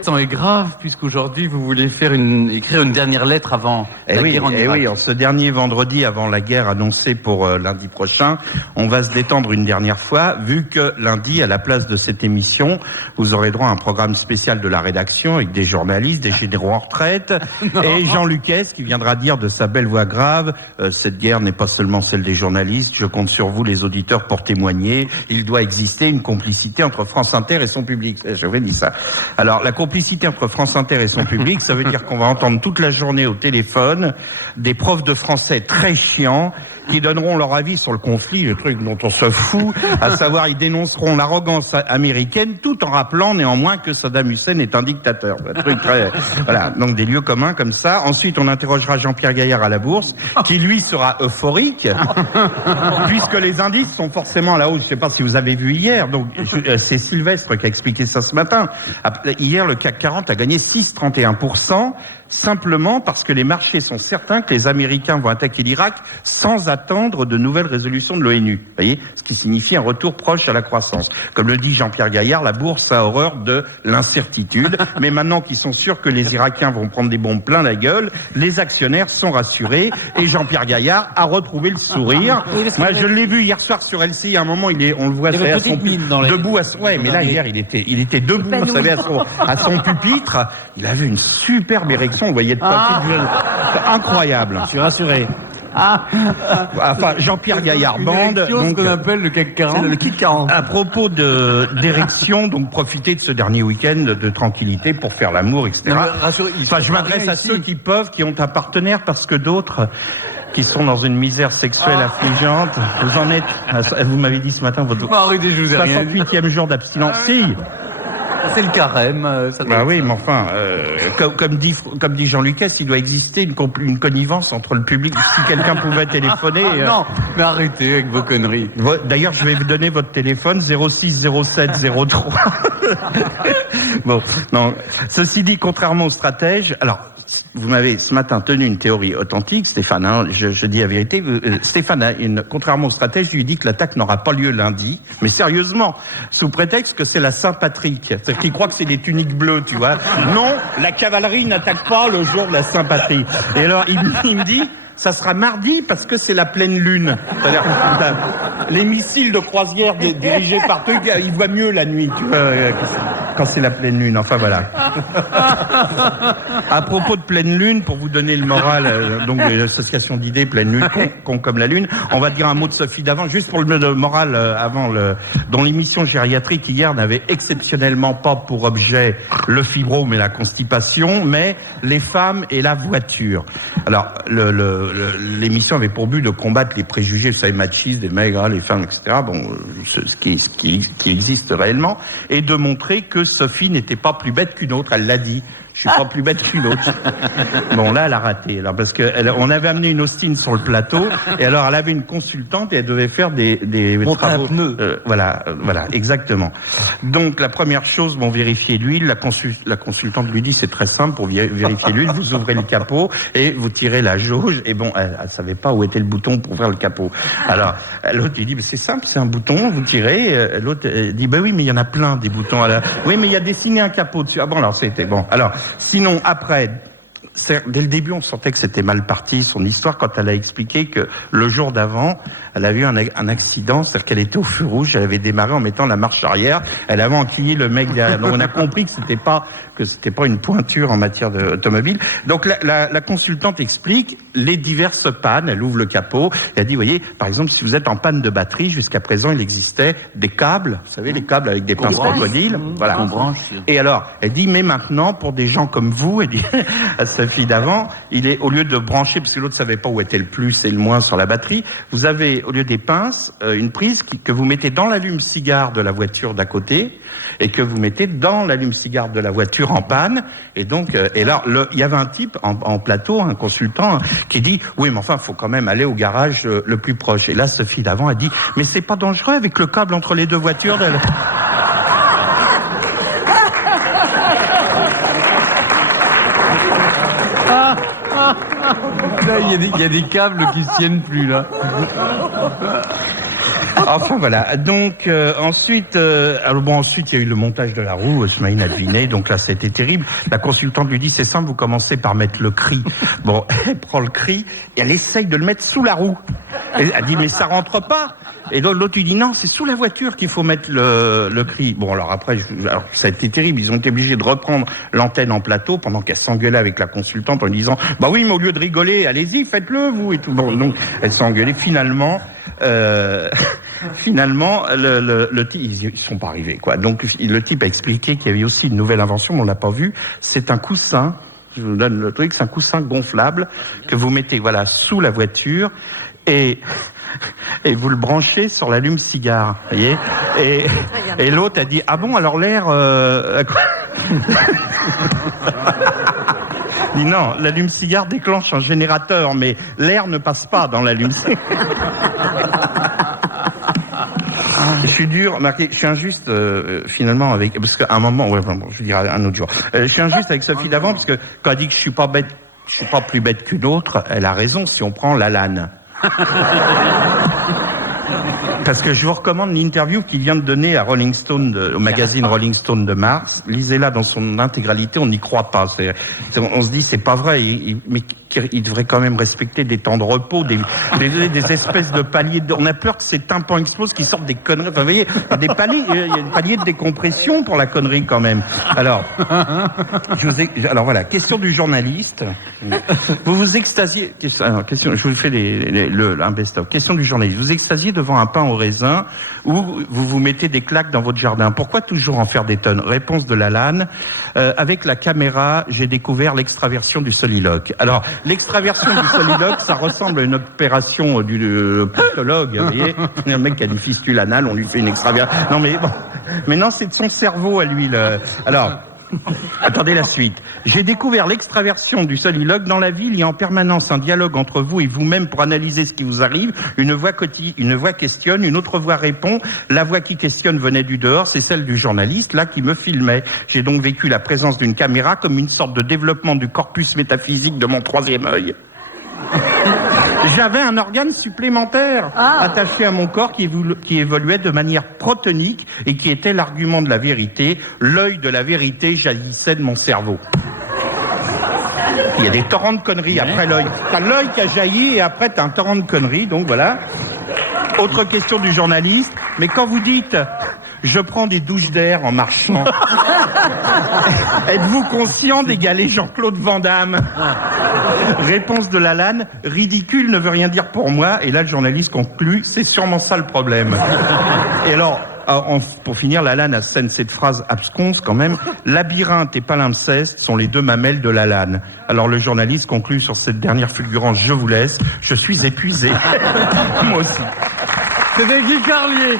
Ça est grave, puisqu'aujourd'hui, vous voulez écrire une dernière lettre avant la guerre en Irak. Oui, en ce dernier vendredi avant la guerre annoncée pour lundi prochain, on va se détendre une dernière fois, vu que lundi, à la place de cette émission, vous aurez droit à un programme spécial de la rédaction avec des journalistes, des généraux en retraite, et Jean Lucas qui viendra dire de sa belle voix grave, cette guerre n'est pas seulement celle des journalistes, je compte sur vous les auditeurs pour témoigner, il doit exister une complicité entre France Inter et son public. J'avais dit ça. Alors, la complicité entre France Inter et son public, ça veut dire qu'on va entendre toute la journée au téléphone des profs de français très chiants qui donneront leur avis sur le conflit, le truc dont on se fout, à savoir ils dénonceront l'arrogance américaine tout en rappelant néanmoins que Saddam Hussein est un dictateur. Un truc très, voilà, donc des lieux communs comme ça. Ensuite, on interrogera Jean-Pierre Gaillard à la Bourse, qui lui sera euphorique, puisque les indices sont forcément à la hausse. Je ne sais pas si vous avez vu hier, donc c'est Sylvestre qui a expliqué ça ce matin. Hier, le CAC 40 a gagné 6,31%. Simplement parce que les marchés sont certains que les Américains vont attaquer l'Irak sans attendre de nouvelles résolutions de l'ONU. Vous voyez, ce qui signifie un retour proche à la croissance. Comme le dit Jean-Pierre Gaillard, la bourse a horreur de l'incertitude. Mais maintenant qu'ils sont sûrs que les Irakiens vont prendre des bombes plein la gueule, les actionnaires sont rassurés et Jean-Pierre Gaillard a retrouvé le sourire. Moi, je l'ai vu hier soir sur LCI. À un moment, on le voit debout. Mais là, hier, il était debout, vous savez, à son pupitre. Il avait une superbe érection. On voyait de incroyable. Je suis rassuré. Enfin, Jean-Pierre Gaillard bande. Donc, ce qu'on appelle le CAC 40. Le CAC 40. À propos d'érection, donc profitez de ce dernier week-end de tranquillité pour faire l'amour, etc. Enfin, je m'adresse à ceux qui peuvent, qui ont un partenaire, parce que d'autres qui sont dans une misère sexuelle affligeante. Vous en êtes. Vous m'avez dit ce matin votre 68e jour d'abstinence. Si. C'est le carême. Ça oui, mais enfin, comme dit Jean Lucas, il doit exister une connivence entre le public. Si quelqu'un pouvait téléphoner. Non, mais arrêtez avec vos conneries. D'ailleurs, je vais vous donner votre téléphone 06 07 03. Bon, non. Ceci dit, contrairement aux stratèges, alors. Vous m'avez ce matin tenu une théorie authentique, Stéphane, hein, je dis la vérité. Stéphane, contrairement au stratège, lui dit que l'attaque n'aura pas lieu lundi, mais sérieusement, sous prétexte que c'est la Saint-Patrick. C'est-à-dire qu'il croit que c'est des tuniques bleues, tu vois. Non, la cavalerie n'attaque pas le jour de la Saint-Patrick. Et alors, il me dit... Ça sera mardi parce que c'est la pleine lune. C'est-à-dire, les missiles de croisière dirigés par eux, ils voient mieux la nuit, tu vois, quand c'est la pleine lune. Enfin, voilà. À propos de pleine lune, pour vous donner le moral, donc l'association d'idées pleine lune, con comme la lune, on va dire un mot de Sophie Davant, juste pour le moral avant dont l'émission gériatrique hier n'avait exceptionnellement pas pour objet le fibrome et la constipation, mais les femmes et la voiture. Alors, l'émission avait pour but de combattre les préjugés, vous savez, machistes, des maigres, les femmes, etc. Bon, ce qui existe réellement, et de montrer que Sophie n'était pas plus bête qu'une autre. Elle l'a dit. Je suis pas plus bête qu'une autre. Bon, là, elle a raté. Alors, parce que on avait amené une Austin sur le plateau, et alors elle avait une consultante et elle devait faire des travaux. Voilà, exactement. Donc, la première chose, bon, vérifier l'huile. La consultante lui dit, c'est très simple pour vérifier l'huile. Vous ouvrez le capot et vous tirez la jauge. Et bon, elle savait pas où était le bouton pour faire le capot. Alors, l'autre lui dit, c'est simple, c'est un bouton, vous tirez. L'autre dit, oui, mais il y en a plein des boutons. Oui, mais il y a dessiné un capot dessus. Ah bon, alors c'était bon. Alors, sinon, après, dès le début, on sentait que c'était mal parti, son histoire, quand elle a expliqué que le jour d'avant, elle a eu un accident, c'est-à-dire qu'elle était au feu rouge, elle avait démarré en mettant la marche arrière, elle avait enquillé le mec derrière. Donc on a compris que c'était pas une pointure en matière d'automobile. Donc la consultante explique les diverses pannes, elle ouvre le capot, et elle dit, voyez, par exemple, si vous êtes en panne de batterie, jusqu'à présent, il existait des câbles, vous savez, les câbles avec des pinces crocodiles. Voilà. Et alors, elle dit, mais maintenant, pour des gens comme vous, elle dit à sa fille d'avant, au lieu de brancher, parce que l'autre savait pas où était le plus et le moins sur la batterie, vous avez, au lieu des pinces, une prise que vous mettez dans l'allume-cigare de la voiture d'à côté, et que vous mettez dans l'allume-cigare de la voiture en panne. Et donc, et là, il y avait un type en plateau, un consultant, qui dit, oui, mais enfin, il faut quand même aller au garage le plus proche. Et là, Sophie d'avant a dit, mais c'est pas dangereux avec le câble entre les deux voitures Là, il y a des câbles qui se tiennent plus, là. Enfin voilà. Donc ensuite, ensuite il y a eu le montage de la roue. Smaïn a deviné. Donc là, c'était terrible. La consultante lui dit c'est simple, vous commencez par mettre le cri. Bon, elle prend le cri et elle essaye de le mettre sous la roue. Et elle dit mais ça rentre pas. Et l'autre lui dit non, c'est sous la voiture qu'il faut mettre le cri. Bon alors après, ça a été terrible. Ils ont été obligés de reprendre l'antenne en plateau pendant qu'elle s'engueulait avec la consultante en lui disant bah oui, mais au lieu de rigoler, allez-y, faites-le vous et tout. Bon donc elle s'est engueulée. Finalement, le type, ils sont pas arrivés quoi. Donc le type a expliqué qu'il y avait aussi une nouvelle invention, mais on l'a pas vu. C'est un coussin. Je vous donne le truc, c'est un coussin gonflable que vous mettez sous la voiture et vous le branchez sur l'allume-cigare, voyez. Et l'autre a dit ah bon alors l'air dit non, l'allume-cigare déclenche un générateur, mais l'air ne passe pas dans l'allume-cigare. Je suis dur, remarquez, je suis injuste finalement avec, parce qu'à un moment, je dirai un autre jour. Je suis injuste avec Sophie d'avant parce que quand elle dit que je suis pas bête, je suis pas plus bête qu'une autre, elle a raison si on prend Lalanne. Parce que je vous recommande l'interview qu'il vient de donner à Rolling Stone, au magazine Rolling Stone de mars. Lisez-la dans son intégralité, on n'y croit pas. On se dit, c'est pas vrai, mais il devrait quand même respecter des temps de repos, des espèces de paliers. On a peur que ces tympans explosent, qu'ils sortent des conneries. Enfin, vous voyez, il y a des paliers de décompression pour la connerie quand même. Alors, alors voilà, question du journaliste. Vous vous extasiez. Question, je vous fais un best-of. Question du journaliste. Vous extasiez devant un pain au raisin ou vous vous mettez des claques dans votre jardin. Pourquoi toujours en faire des tonnes? Réponse de Lalanne. Avec la caméra, j'ai découvert l'extraversion du soliloque. Alors, l'extraversion du soliloque, ça ressemble à une opération du proctologue. Vous voyez, un mec qui a une fistule anale, on lui fait une extraversion. Non, mais bon. Mais non, c'est de son cerveau à lui. Alors. Attendez la suite. J'ai découvert l'extraversion du soliloque. Dans la vie, il y a en permanence un dialogue entre vous et vous-même pour analyser ce qui vous arrive. Une voix questionne, une autre voix répond. La voix qui questionne venait du dehors, c'est celle du journaliste, là, qui me filmait. J'ai donc vécu la présence d'une caméra comme une sorte de développement du corpus métaphysique de mon troisième œil. J'avais un organe supplémentaire attaché à mon corps qui évoluait de manière protonique et qui était l'argument de la vérité. L'œil de la vérité jaillissait de mon cerveau. Il y a des torrents de conneries après l'œil. T'as l'œil qui a jailli et après t'as un torrent de conneries, donc voilà. Autre question du journaliste. Mais quand vous dites « je prends des douches d'air en marchant », êtes-vous conscient d'égaler Jean-Claude Van Damme? Réponse de Lalanne, ridicule ne veut rien dire pour moi. Et là, le journaliste conclut, c'est sûrement ça le problème. Et alors, pour finir, Lalanne assène cette phrase absconse quand même. Labyrinthe et palimpseste sont les deux mamelles de Lalanne. Alors le journaliste conclut sur cette dernière fulgurance, je vous laisse, je suis épuisé. Moi aussi. C'était Guy Carlier.